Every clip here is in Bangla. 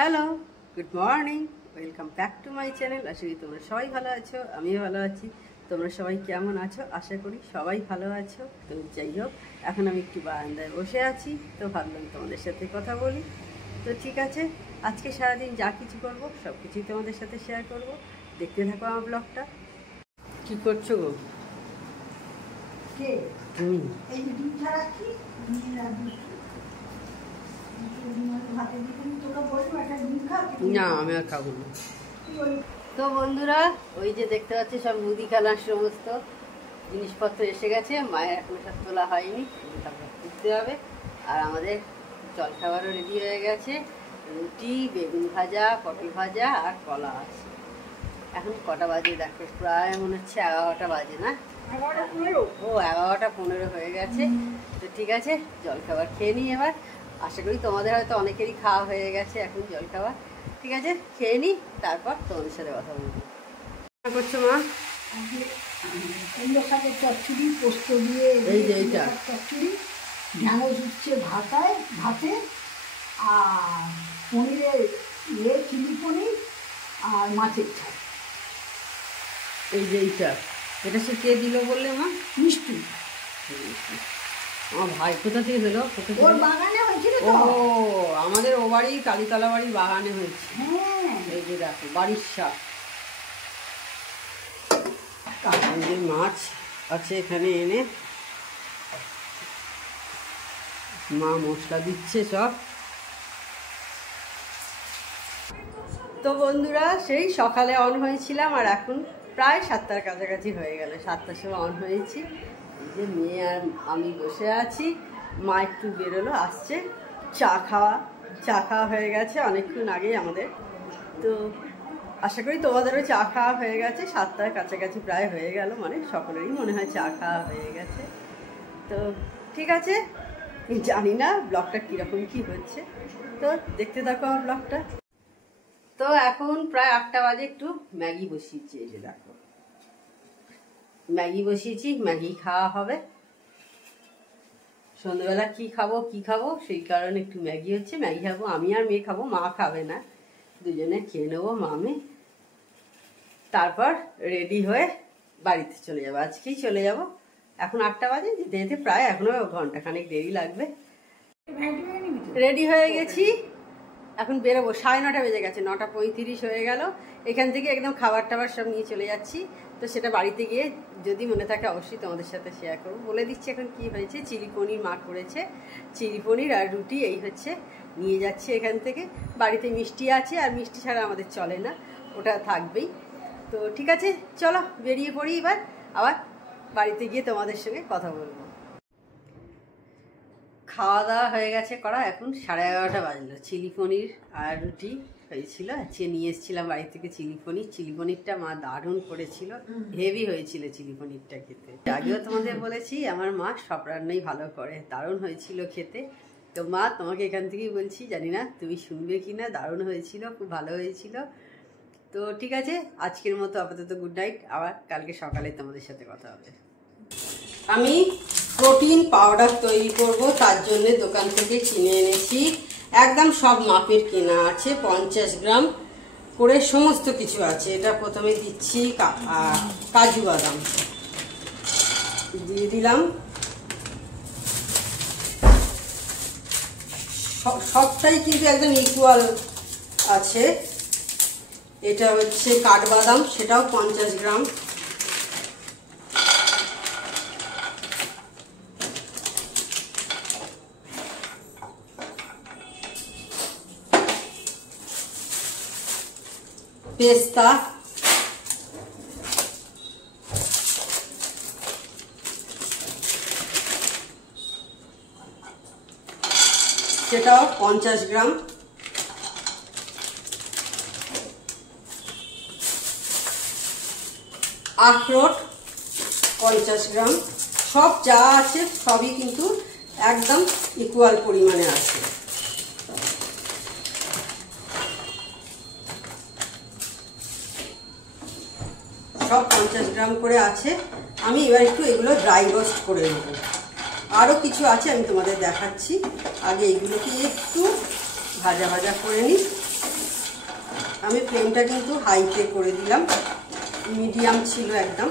Hello, good morning, welcome back to my channel. আশা করি তোমরা সবাই ভালো আছো, আমিও ভালো আছি। তোমরা সবাই কেমন আছো? আশা করি সবাই ভালো আছো। তো যাই হোক, এখন আমি একটু বারান্দায় বসে আছি, তো ভাবলাম তোমাদের সাথে কথা বলি। তো ঠিক আছে, আজকে সারাদিন যা কিছু করব সব কিছুই তোমাদের সাথে শেয়ার করব। দেখতে থাকো আমার ব্লগটা। কি করছো গো? তুমি না, আমি আর খাবো না। তো বন্ধুরা, ওই যে দেখতে পাচ্ছি সব মুদিখানার সমস্ত জিনিসপত্র এসে গেছে। মায়ের এখনো সব তোলা হয়নি, তুলতে হবে। আর আমাদের জলখাবারও রেডি হয়ে গেছে। রুটি, বেগুন ভাজা, পটল ভাজা আর কলা আছে। এখন কটা বাজে দেখো, প্রায় মনে হচ্ছে 11টা বাজে, না? 11টা 15 হয়ে গেছে। তো ঠিক আছে, জলখাবার খেয়ে নিই এবার। আশা করি তোমাদের হয়তো অনেকেরই খাওয়া হয়ে গেছে এখন জলখাবার। ঠিক আছে, খেয়ে নিই, তারপর তোমাদের সাথে কথা বলবো। কি করছো মা? চচ্চড়ি পোস্ত দিয়ে, এই যে এইটা চচ্চড়ি, ঢ্যাঁড়স উঠছে ভাতে, আর পনিরের চিলি পনির আর মাছের ঝাল। এই যে এইটা, এটা সে কে দিল বললে মা? মিষ্টি আমার ভাই কোথা থেকে দিল? ওর বাগানে হয়েছিল। ও, আমাদের ও বাড়ি কালীতলা বাড়ির বাগানে হয়েছে। হ্যাঁ, এই যে দেখো, বাড়ির শাক। এই যে মাছ আছে এখানে এনে, মা মশলা দিচ্ছে সব। তো বন্ধুরা, সেই সকালে অন হয়েছিলাম আর এখন প্রায় 7টার কাছাকাছি হয়ে গেল। 7টার সময় অন হয়েছি। এই যে মেয়ে আর আমি বসে আছি। মা একটু বেরোলো, আসছে। চা খাওয়া হয়ে গেছে অনেকক্ষণ আগেই আমাদের। তো আশা করি তোমাদেরও চা খাওয়া হয়ে গেছে। 7টার কাছাকাছি প্রায় হয়ে গেল, মানে সকলেরই মনে হয় চা খাওয়া হয়ে গেছে। তো ঠিক আছে, জানি না ব্লগটা কীরকম কী হচ্ছে, তো দেখতে থাকো আমার ব্লগটা। তো এখন প্রায় 8টা বাজে, একটু ম্যাগি বসিয়েছি। এই যে দেখো, ম্যাগি বসিয়েছি, ম্যাগি খাওয়া হবে। সন্ধ্যেবেলা কি খাবো সেই কারণে একটু ম্যাগি হচ্ছে। ম্যাগি খাবো, আমি আর মেয়ে খাবো, মা খাবে না। দুজনে খেয়ে নেবো মামে, তারপর রেডি হয়ে বাড়িতে চলে যাবো। আজকেই চলে যাব। এখন 8টা বাজে, যেতে যেতে প্রায় এখনো ঘন্টাখানেক দেরি লাগবে। রেডি হয়ে গেছি, এখন বেরোবো। 9:30 বেজে গেছে, 9:35 হয়ে গেল। এখান থেকে একদম খাবার টাবার সব নিয়ে চলে যাচ্ছি। তো সেটা বাড়িতে গিয়ে যদি মনে থাকে অবশ্যই তোমাদের সাথে শেয়ার করবো। বলে দিচ্ছি এখন কি হয়েছে। চিলি পনির মা করেছে, চিলি পনির আর রুটি, এই হচ্ছে নিয়ে যাচ্ছি এখান থেকে। বাড়িতে মিষ্টি আছে, আর মিষ্টি ছাড়া আমাদের চলে না, ওটা থাকবেই। তো ঠিক আছে, চলো বেরিয়ে পড়ি এবার। আবার বাড়িতে গিয়ে তোমাদের সঙ্গে কথা বলবো। খাওয়া দাওয়া হয়ে গেছে করা, এখন 11:30 বাজলো। চিলি পনির আর রুটি হয়েছিল। আজকে নিয়ে এসেছিলাম বাড়ি থেকে চিলি পনির। চিলি পনিরটা মা দারুণ করেছিল, হেভি হয়েছিল চিলি পনিরটা খেতে। আগেও তোমাদের বলেছি আমার মা সব রান্নাই ভালো করে, দারুণ হয়েছিল খেতে। তো মা, তোমাকে এখান থেকেই বলছি, জানি না তুমি শুনবে কি না, দারুণ হয়েছিল, খুব ভালো হয়েছিল। তো ঠিক আছে, আজকের মতো আপাতত গুড নাইট। আবার কালকে সকালে তোমাদের সাথে কথা হবে। আমি প্রোটিন পাউডার তৈরি করব, তার জন্য দোকান থেকে কিনে এনেছি। একদম সব মাপের কেনা আছে, 50 গ্রাম করে সমস্ত কিছু আছে। এটা প্রথমে দিচ্ছি কাজু বাদাম দিয়ে দিলাম। সবটাই কিন্তু একদম ইকুয়াল আছে। এটা হচ্ছে কাঠবাদাম, সেটাও 50 গ্রাম। পেস্তা, সেটাও 50 গ্রাম। আখরোট 50 গ্রাম। সব যা আছে সবই কিন্তু একদম ইকুয়াল পরিমাণে আছে। সব 50 গ্রাম করে আছে। আমি এবার একটু এগুলো ড্রাই রোস্ট করে নেব। আরও কিছু আছে, আমি তোমাদের দেখাচ্ছি। আগে এগুলোকে একটু ভাজা ভাজা করে নিই। আমি ফ্লেমটা কিন্তু হাইতে করে দিলাম, মিডিয়াম ছিল একদম।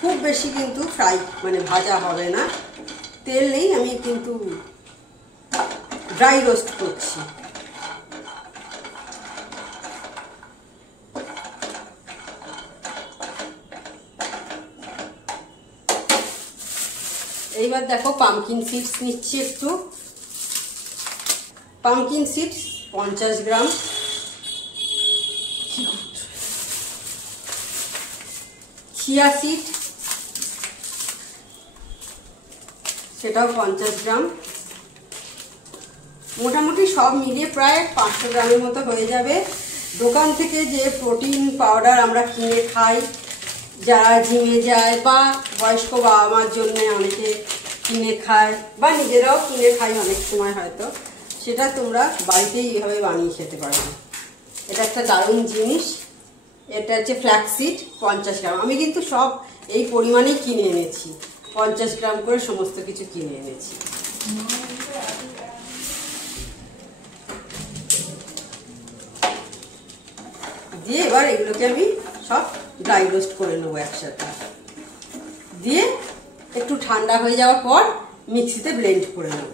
খুব বেশি কিন্তু ফ্রাই মানে ভাজা হবে না, তেল নেই, আমি কিন্তু ড্রাই রোস্ট করছি। এইবার দেখো পামকিন সিডস নিচ্ছি একটু। পামকিন সিডস 50 গ্রাম, চিয়া সিড সেটাও 50 গ্রাম। মোটামুটি সব মিলিয়ে প্রায় 500 গ্রামের মতো হয়ে যাবে। দোকান থেকে যে প্রোটিন পাউডার আমরা কিনে খাই, যারা জিমে যায় বা বয়স্ক বাবা মার জন্য অনেকে কিনে খায় বা নিজেরাও কিনে খাই অনেক সময়, হয়তো সেটা তোমরা বাড়িতেই এইভাবে বানিয়ে খেতে পারবে। এটা একটা দারুণ জিনিস। এটা হচ্ছে ফ্ল্যাক্সিড 50 গ্রাম। আমি কিন্তু সব এই পরিমাণেই কিনে এনেছি, 50 গ্রাম করে সমস্ত কিছু কিনে এনেছি। দিয়ে এবার এগুলোকে আমি সব ড্রাই রোস্ট করে নেবো একসাথে। দিয়ে একটু ঠান্ডা হয়ে যাওয়ার পর মিক্সিতে ব্লেন্ড করে নেব।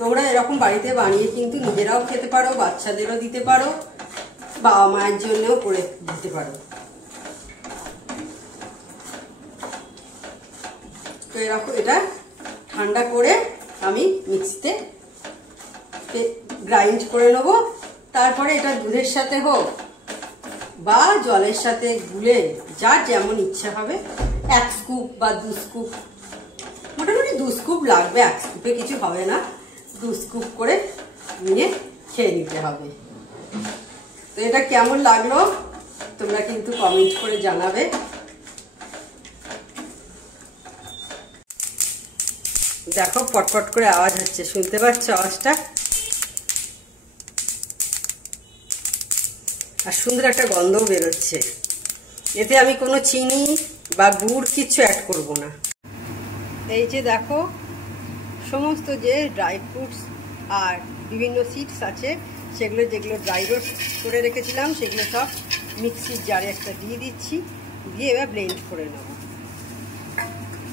তোমরা এরকম বাড়িতে বানিয়ে কিন্তু নিজেরাও খেতে পারো, বাচ্চাদেরও দিতে পারো, বাবা মায়ের জন্যও করে দিতে পারো। তো এরকম এটা ঠান্ডা করে আমি মিক্সিতে গ্রাইন্ড করে নেব। তারপরে এটা দুধের সাথে হোক বা জলের সাথে গুলে যার যেমন ইচ্ছা হবে, 1 স্কুপ বা 2 স্কুপ, মোটামুটি 2 স্কুপ লাগবে, 1 স্কুপে কিছু হবে না। 2 স্কুপ করে নিয়ে খেয়ে নিতে হবে। তো এটা কেমন লাগলো তোমরা কিন্তু কমেন্ট করে জানাবে। দেখো পটপট করে আওয়াজ হচ্ছে, শুনতে পাচ্ছ আওয়াজটা? আর সুন্দর একটা গন্ধও বেরোচ্ছে। এতে আমি কোনো চিনি বা গুড় কিছু অ্যাড করব না। এই যে দেখো সমস্ত যে ড্রাই ফ্রুটস আর বিভিন্ন সিডস আছে, সেগুলো যেগুলো ড্রাই রোস্ট করে রেখেছিলাম সেগুলো সব মিক্সির জারে একটা দিয়ে দিচ্ছি। দিয়ে এবার ব্লেন্ড করে নেব।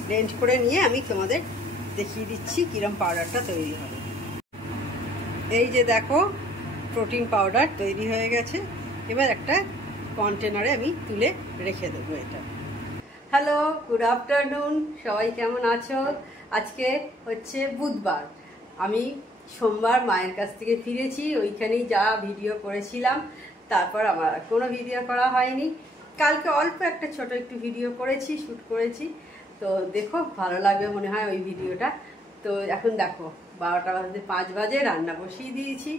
ব্লেন্ড করে নিয়ে আমি তোমাদের দেখিয়ে দিচ্ছি কিরম পাউডারটা তৈরি হবে। এই যে দেখো প্রোটিন পাউডার তৈরি হয়ে গেছে। এবার একটা কন্টেনারে আমি তুলে রেখে দেবো এটা। হ্যালো, গুড আফটারনুন, সবাই কেমন আছো? আজকে হচ্ছে বুধবার। আমি সোমবার মায়ের কাছ থেকে ফিরেছি, ওইখানেই যা ভিডিও করেছিলাম, তারপর আমার কোনো ভিডিও করা হয়নি। কালকে অল্প একটা ছোট একটু ভিডিও করেছি, শ্যুট করেছি। তো দেখো ভালো লাগবে মনে হয় ওই ভিডিওটা। তো এখন দেখো 12টা বাজতে 5 বাজে, রান্না বসিয়ে দিয়েছি।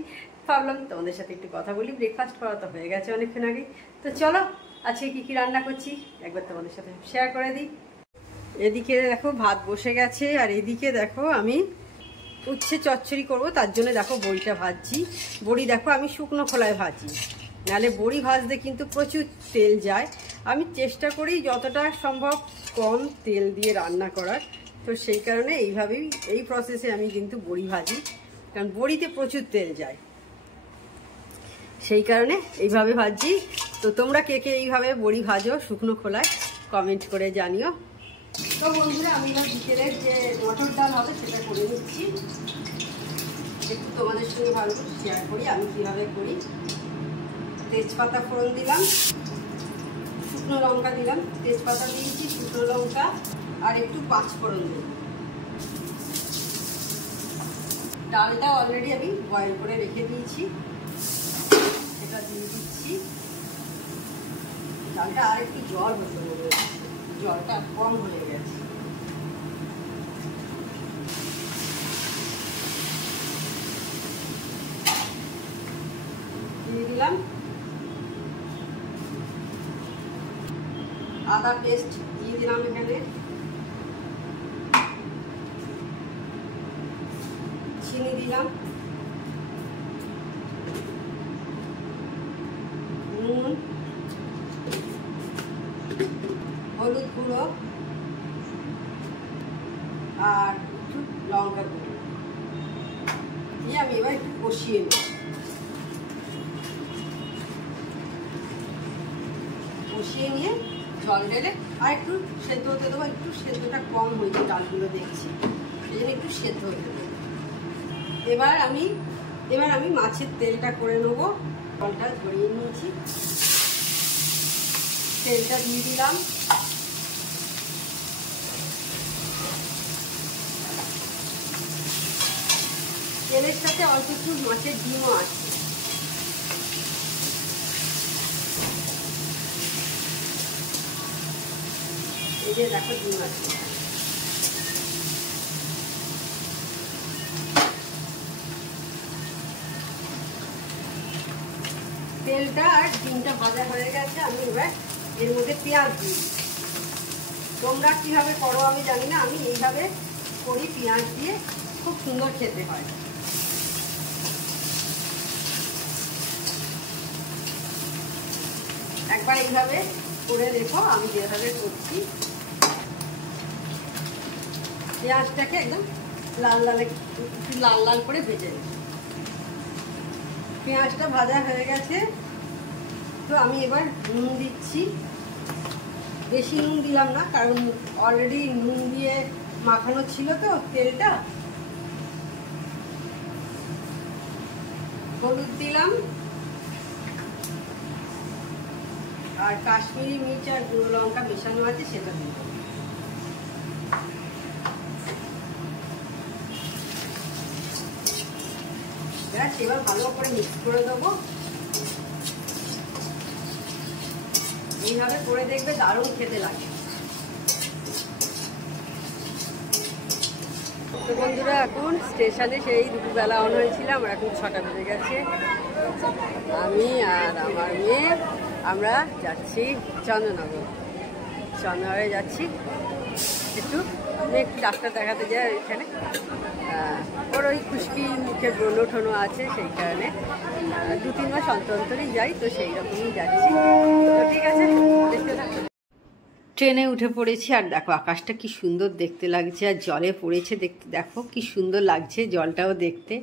ভাবলাম তোমাদের সাথে একটু কথা বলি, ব্রেকফাস্ট করা তো হয়ে গেছে অনেকক্ষণ আগে। তো চলো আজকে কি রান্না করছি একবার তোমাদের সাথে শেয়ার করে দিই। এদিকে দেখো ভাত বসে গেছে, আর এদিকে দেখো আমি উচ্ছে চচ্চড়ি করব, তার জন্য দেখো বড়িটা ভাজছি। বড়ি দেখো আমি শুকনো খোলায় ভাজি, নাহলে বড়ি ভাজতে কিন্তু প্রচুর তেল যায়। আমি চেষ্টা করি যতটা সম্ভব কম তেল দিয়ে রান্না করার। তো সেই কারণে এইভাবেই এই প্রসেসে আমি কিন্তু বড়ি ভাজি, কারণ বড়িতে প্রচুর তেল যায়, সেই কারণে এইভাবে ভাজি। তো তোমরা কে কে এইভাবে বড়ি ভাজো শুকনো খোলায় কমেন্ট করে জানিও। তো বন্ধুরা আমি এবার বিকেলের যে মটর ডাল হবে সেটা করে নিচ্ছি, একটু তোমাদের সঙ্গে ভালো শেয়ার করি আমি কীভাবে করি। তেজপাতা ফোড়ন দিলাম, শুকনো লঙ্কা দিলাম, তেজপাতা দিয়েছি, শুকনো লঙ্কা আর একটু 5 ফোড়ন দিলাম। ডালটা অলরেডি আমি বয়েল করে রেখে দিয়েছি, এটা দিয়ে দিচ্ছি। ডালটা আর একটু জল হতে হবে, জলটা কম হয়ে গেছে। দিয়ে দিলাম আদা পেস্ট, দিয়ে দিলাম এখানে, চিনি দিলাম, নুন, হলুদ গুঁড়ো আর একটু লঙ্কা গুঁড়ো দিয়ে কষিয়ে নেব। কষিয়ে নিয়ে জল ঢেলে আর একটু সেদ্ধ হতে দেবো। একটু সেদ্ধটা কম হয়েছে ডালগুলো দেখছি, সেই জন্য একটু সেদ্ধ হতে দেবো। এবার আমি মাছের তেলটা করে নেবো। জলটা ধরিয়ে নিয়েছি, তেলটা দিয়ে দিলাম। তেলের সাথে অল্প একটু মাছের ডিমও আছে। এই যে দেখো ডিম আছে। তেলটা আর ডিমটা ভাজা হয়ে গেছে, আমি এবার এর মধ্যে পেঁয়াজ দিই। তোমরা কিভাবে করো আমি জানি না, আমি এইভাবে করি। পেঁয়াজ দিয়ে খুব সুন্দর খেতে হয়। একবার এইভাবে করে দেখো আমি যেভাবে করছি। পেঁয়াজটাকে একদম লাল লাল করে ভেজে নিই। পেঁয়াজটা ভাজা হয়ে গেছে, তো আমি এবার নুন দিচ্ছি। বেশি নুন দিলাম না, কারণ অলরেডি নুন দিয়ে মাখানো ছিল তো তেলটা। হলুদ দিলাম, আর কাশ্মীরি মির্চ আর গুঁড়ো লঙ্কা মেশানো আছে সেটা দিলাম। এবার ভালো করে মিক্স করে দেবো। এইভাবে করে দেখবে দারুণ খেতে লাগে। তো বন্ধুরা এখন স্টেশনে সেই দুপুরবেলা অন হয়েছিলাম, আর এখন 6টা বেজে গেছে। আমি আর আমার মেয়ে আমরা যাচ্ছি চন্দননগরে যাচ্ছি। একটু ডাক্তার দেখাতে যায় ওইখানে। ওর ওই খুশকি মুখের ব্রণ ঠনো আছে, সেই কারণে 2-3 মাস অন্তরই যাই, তো সেই রকমই যাচ্ছি। তো ঠিক আছে, দেখতে থাকো। ট্রেনে উঠে পড়েছি, আর দেখো আকাশটা কি সুন্দর দেখতে লাগছে, আর জলে পড়েছে দেখতে। দেখো কি সুন্দর লাগছে জলটাও দেখতে।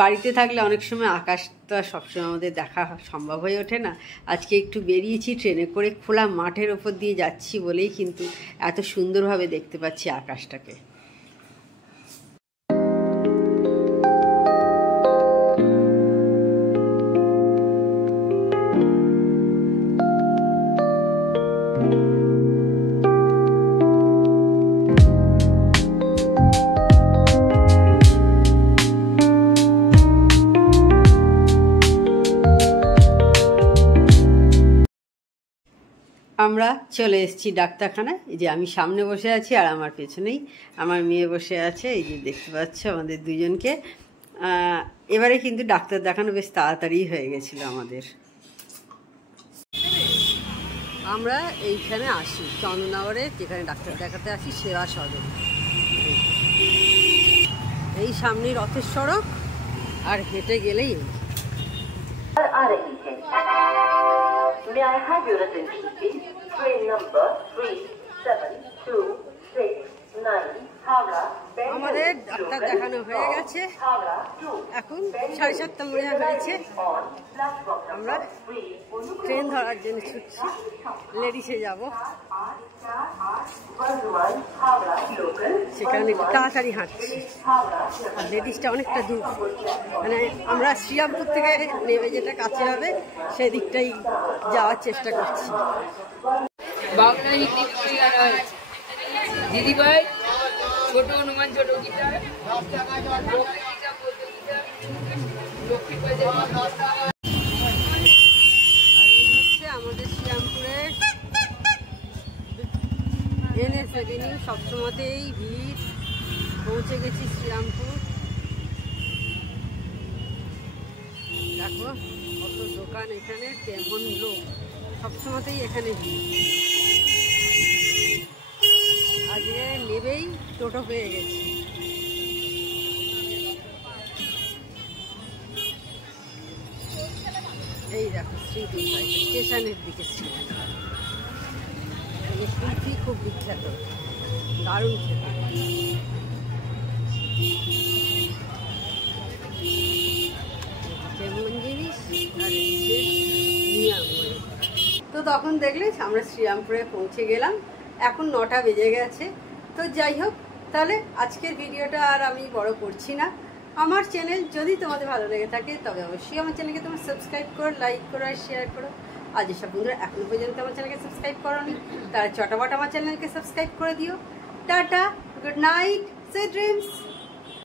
বাড়িতে থাকলে অনেক সময় আকাশটা সবসময় আমাদের দেখা সম্ভব হয়ে ওঠে না। আজকে একটু বেরিয়েছি ট্রেনে করে, খোলা মাঠের ওপর দিয়ে যাচ্ছি বলেই কিন্তু এত সুন্দরভাবে দেখতে পাচ্ছি আকাশটাকে। আমরা চলে এসেছি ডাক্তারখানায়। এই যে আমি সামনে বসে আছি, আর আমার পেছনেই আমার মেয়ে বসে আছে। এই যে দেখতে পাচ্ছ আমাদের দুজনকে। এবারে কিন্তু ডাক্তার দেখানো বেশ তাড়াতাড়ি হয়ে গেছিল আমাদের। আমরা এইখানে আসি চন্দননগরে, যেখানে ডাক্তার দেখাতে আসি, সেবা সদন। এই সামনে রথের সড়ক, আর হেঁটে গেলেই May I have your attention, please? Train number 3726 Howrah, আমাদের ডাক্তার দেখানো হয়ে গেছে। এখন 7:30 মনে হয়েছে। আমরা ট্রেন ধরার জন্য ছুটছি, লেডিসে যাব। সেখানে একটু তাড়াতাড়ি হাঁটছি, আর লেডিসটা অনেকটা দূর। মানে আমরা শ্রীরামপুর থেকে নেমে যেটা কাছে হবে সেদিকটাই যাওয়ার চেষ্টা করছি। দিদি ভাই ছোট হনুমান, ছোট গীতা, আমাদের শ্রীরামপুরের NS এভিনিউ। সবসময়তেই ভিড়। পৌঁছে গেছি শ্রীরামপুর। দেখো কত দোকান এখানে, তেমন লোক, সবসময়তেই এখানে ভিড়। আজকে নেবেই টোটো পেয়ে গেছি। এই দেখো স্মৃতি স্টেশনের দিকে স্মৃতি খুব বিখ্যাত, দারুণ খেতে। তখন দেখলে আমরা শ্রীরামপুরে পৌঁছে গেলাম, এখন 9টা বেজে গেছে। তো যাই হোক, তাহলে আজকের ভিডিওটা আর আমি বড় করছি না। আমার চ্যানেল যদি তোমাদের ভালো লেগে থাকে তবে অবশ্যই আমার চ্যানেলকে তোমরা সাবস্ক্রাইব করো, লাইক করো আর শেয়ার করো। আর যেসব বন্ধুরা এখনো পর্যন্ত আমার চ্যানেলকে সাবস্ক্রাইব করোনি তারা চটাপট আমার চ্যানেলকে সাবস্ক্রাইব করে দিও। Tata, good night, sweet dreams.